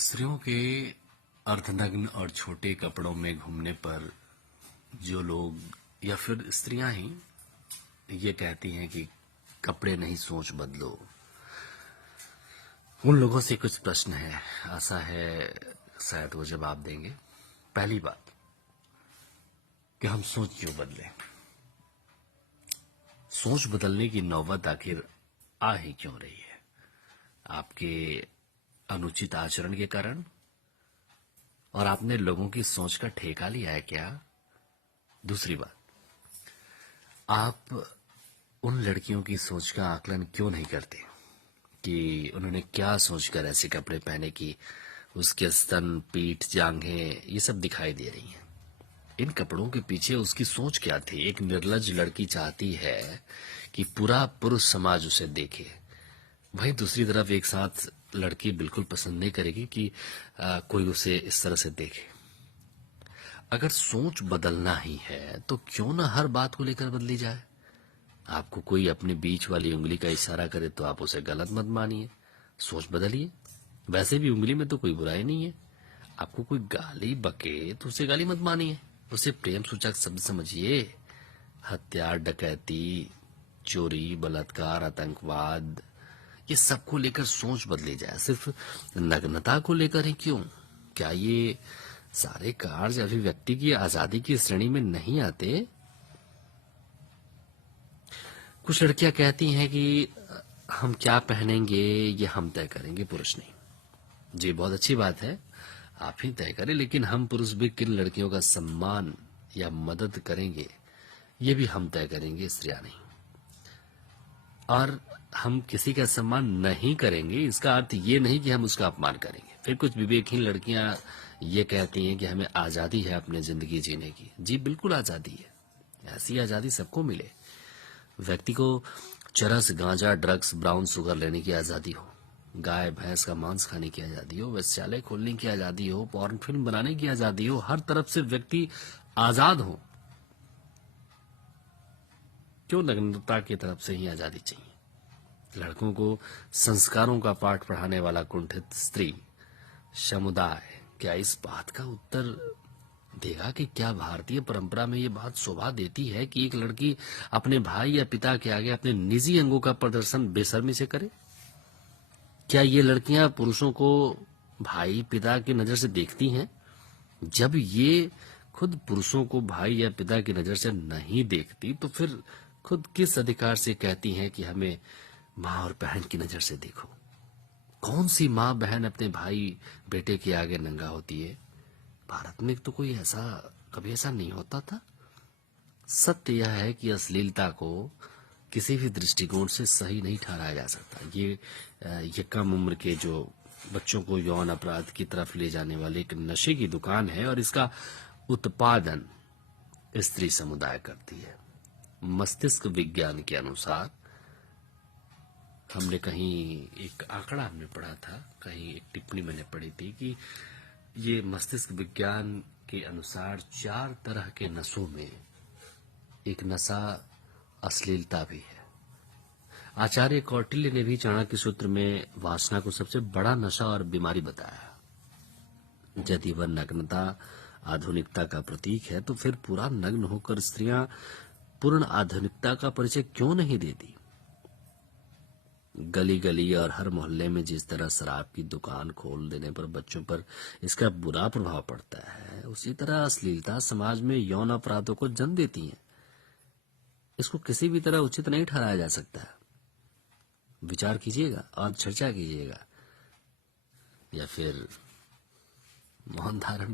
स्त्रियों के अर्धनग्न और छोटे कपड़ों में घूमने पर जो लोग या फिर स्त्रियां ही ये कहती हैं कि कपड़े नहीं सोच बदलो, उन लोगों से कुछ प्रश्न है। आशा है शायद वो जवाब देंगे। पहली बात कि हम सोच क्यों बदलें, सोच बदलने की नौबत आखिर आ ही क्यों रही है? आपके अनुचित आचरण के कारण? और आपने लोगों की सोच का ठेका लिया है क्या? दूसरी बात, आप उन लड़कियों की सोच का आकलन क्यों नहीं करते कि उन्होंने क्या सोचकर ऐसे कपड़े पहने कि उसके स्तन, पीठ, जांघें ये सब दिखाई दे रही हैं? इन कपड़ों के पीछे उसकी सोच क्या थी? एक निर्लज्ज लड़की चाहती है कि पूरा पुरुष समाज उसे देखे। वहीं दूसरी तरफ एक साथ लड़की बिल्कुल पसंद नहीं करेगी कि कोई उसे इस तरह से देखे। अगर सोच बदलना ही है तो क्यों ना हर बात को लेकर बदली जाए। आपको कोई अपने बीच वाली उंगली का इशारा करे तो आप उसे गलत मत मानिए, सोच बदलिए। वैसे भी उंगली में तो कोई बुराई नहीं है। आपको कोई गाली बके तो उसे गाली मत मानिए, उसे प्रेम सूचक शब्द समझिए। हत्या, डकैती, चोरी, बलात्कार, आतंकवाद, ये सबको लेकर सोच बदली जाए। सिर्फ नग्नता को लेकर ही क्यों? क्या ये सारे कार्य अभिव्यक्ति की आजादी की श्रेणी में नहीं आते? कुछ लड़कियां कहती हैं कि हम क्या पहनेंगे ये हम तय करेंगे, पुरुष नहीं। जी, बहुत अच्छी बात है, आप ही तय करें, लेकिन हम पुरुष भी किन लड़कियों का सम्मान या मदद करेंगे ये भी हम तय करेंगे, स्त्रियां नहीं। और हम किसी का सम्मान नहीं करेंगे इसका अर्थ ये नहीं कि हम उसका अपमान करेंगे। फिर कुछ विवेकहीन लड़कियां ये कहती हैं कि हमें आजादी है अपनी जिंदगी जीने की। जी बिल्कुल आजादी है, ऐसी आजादी सबको मिले। व्यक्ति को चरस, गांजा, ड्रग्स, ब्राउन शुगर लेने की आजादी हो, गाय भैंस का मांस खाने की आजादी हो, वेश्यालय खोलने की आजादी हो, पॉर्न फिल्म बनाने की आजादी हो, हर तरफ से व्यक्ति आजाद हो। क्यों नग्नता की तरफ से ही आजादी चाहिए? लड़कों को संस्कारों का पाठ पढ़ाने वाला कुंठित स्त्री समुदाय क्या इस बात का उत्तर देगा कि क्या भारतीय परंपरा में ये बात शोभा देती है कि एक लड़की अपने भाई या पिता के आगे अपने निजी अंगों का प्रदर्शन बेशर्मी से करे? क्या ये लड़कियां पुरुषों को भाई पिता की नजर से देखती हैं? जब ये खुद पुरुषों को भाई या पिता की नजर से नहीं देखती तो फिर खुद किस अधिकार से कहती हैं कि हमें माँ और बहन की नजर से देखो? कौन सी माँ बहन अपने भाई बेटे के आगे नंगा होती है? भारत में तो कोई ऐसा कभी ऐसा नहीं होता था। सत्य यह है कि अश्लीलता को किसी भी दृष्टिकोण से सही नहीं ठहराया जा सकता। ये कम उम्र के जो बच्चों को यौन अपराध की तरफ ले जाने वाली एक नशे की दुकान है और इसका उत्पादन स्त्री समुदाय करती है। मस्तिष्क विज्ञान के अनुसार, हमने कहीं एक आंकड़ा हमने पढ़ा था, कहीं एक टिप्पणी मैंने पढ़ी थी कि ये मस्तिष्क विज्ञान के अनुसार 4 तरह के नशों में एक नशा अश्लीलता भी है। आचार्य कौटिल्य ने भी चाणक्य सूत्र में वासना को सबसे बड़ा नशा और बीमारी बताया। यदि वह नग्नता आधुनिकता का प्रतीक है तो फिर पूरा नग्न होकर स्त्रियां पूर्ण आधुनिकता का परिचय क्यों नहीं देती? गली गली और हर मोहल्ले में जिस तरह शराब की दुकान खोल देने पर बच्चों पर इसका बुरा प्रभाव पड़ता है, उसी तरह अश्लीलता समाज में यौन अपराधों को जन्म देती है। इसको किसी भी तरह उचित नहीं ठहराया जा सकता। विचार कीजिएगा और चर्चा कीजिएगा, या फिर मौन धारण